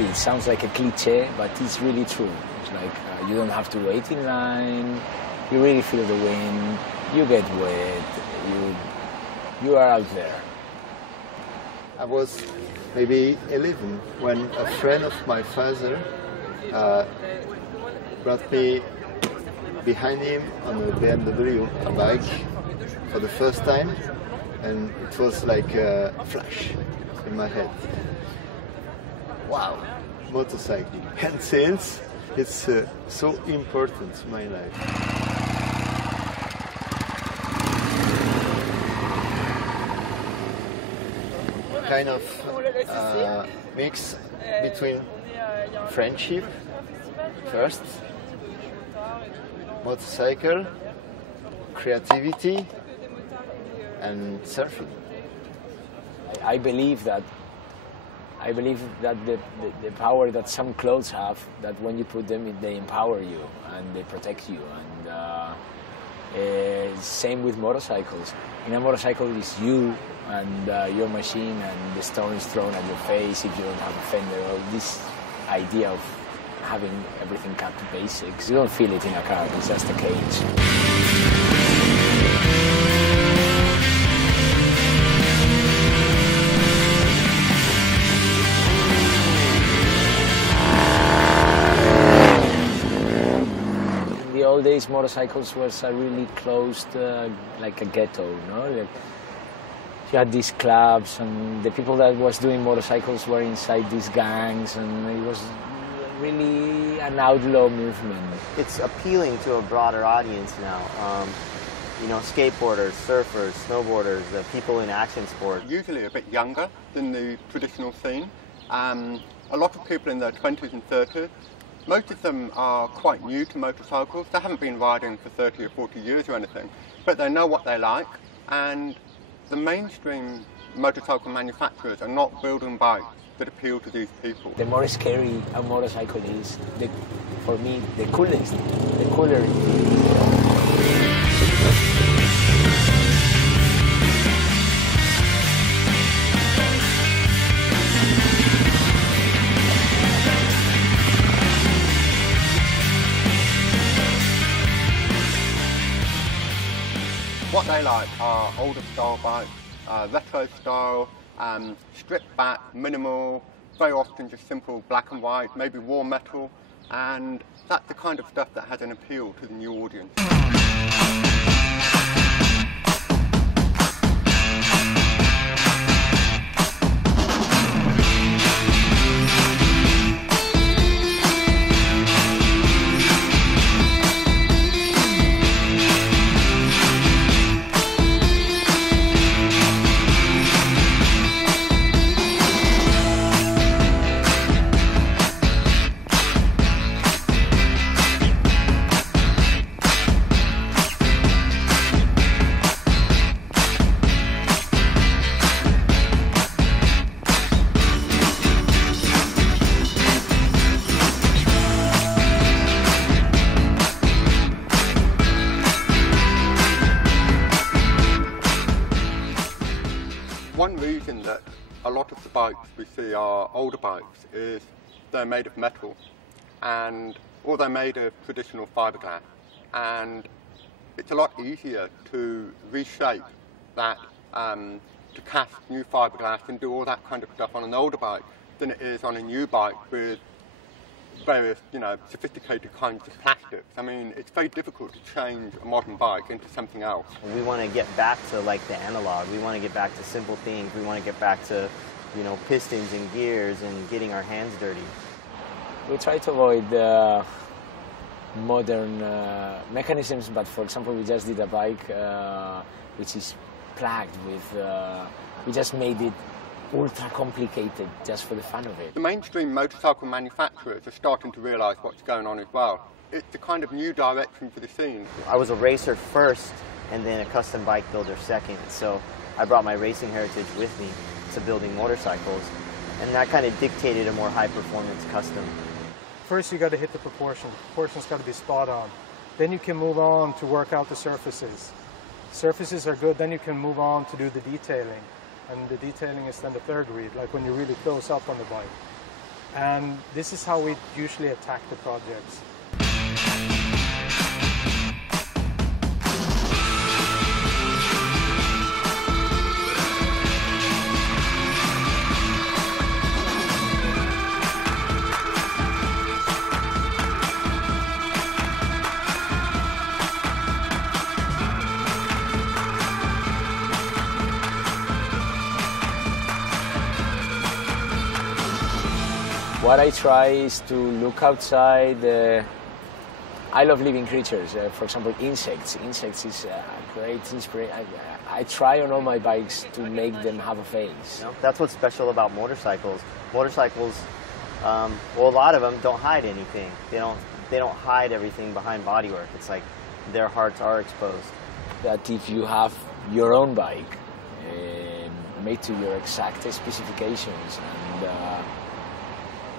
say, it sounds like a cliche, but it's really true. It's like you don't have to wait in line, you really feel the wind, you get wet, you are out there. I was maybe 11 when a friend of my father brought me behind him on a BMW, a bike, for the first time, and it was like a flash in my head. Wow, motorcycling. And since it's so important in my life. Kind of mix between friendship first, motorcycle, creativity, and surfing. I believe that the power that some clothes have, that when you put them, they empower you and they protect you. And same with motorcycles. In a motorcycle, it's you and your machine, and the stone is thrown at your face if you don't have a fender. Or this idea of having everything cut to basics. You don't feel it in a car, it's just a cage. In the old days, motorcycles was a really closed, like a ghetto, you know? Like, you had these clubs, and the people that was doing motorcycles were inside these gangs, and it was really an outlaw movement. It's appealing to a broader audience now. You know, skateboarders, surfers, snowboarders, people in action sports. Usually a bit younger than the traditional scene. A lot of people in their 20s and 30s. Most of them are quite new to motorcycles. They haven't been riding for 30 or 40 years or anything, but they know what they like, and the mainstream motorcycle manufacturers are not building bikes that appeal to these people. The more scary a motorcycle is, for me, the cooler it is. What they like are older style bikes, retro style, stripped back, minimal, very often just simple black and white, maybe war metal, and that's the kind of stuff that has an appeal to the new audience. One reason that a lot of the bikes we see are older bikes is they're made of metal, or they're made of traditional fiberglass, and it's a lot easier to reshape that, to cast new fiberglass and do all that kind of stuff on an older bike than it is on a new bike with various, sophisticated kinds of plastics. I mean, it's very difficult to change a modern bike into something else. We want to get back to like the analog. We want to get back to simple things. We want to get back to, pistons and gears and getting our hands dirty. We try to avoid modern mechanisms, but for example, we just did a bike which is plagued with, we just made it ultra complicated just for the fun of it. The mainstream motorcycle manufacturers are starting to realise what's going on as well. It's a kind of new direction for the scene. I was a racer first and then a custom bike builder second, so I brought my racing heritage with me to building motorcycles, and that kind of dictated a more high-performance custom. First you got to hit the proportion. Proportion's got to be spot on. Then you can move on to work out the surfaces. Surfaces are good, then you can move on to do the detailing. And the detailing is then the third read, like when you're really close up on the bike. And this is how we usually attack the projects. What I try is to look outside. I love living creatures. For example, insects. Insects is a great inspiration. I try on all my bikes to make them have a face. You know, that's what's special about motorcycles. Motorcycles, well, a lot of them don't hide anything. They don't hide everything behind bodywork. It's like their hearts are exposed. That if you have your own bike made to your exact specifications and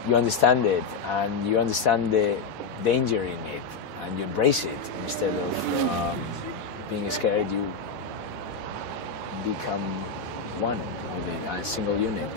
you understand it and you understand the danger in it and you embrace it instead of being scared, you become one with it, a single unit.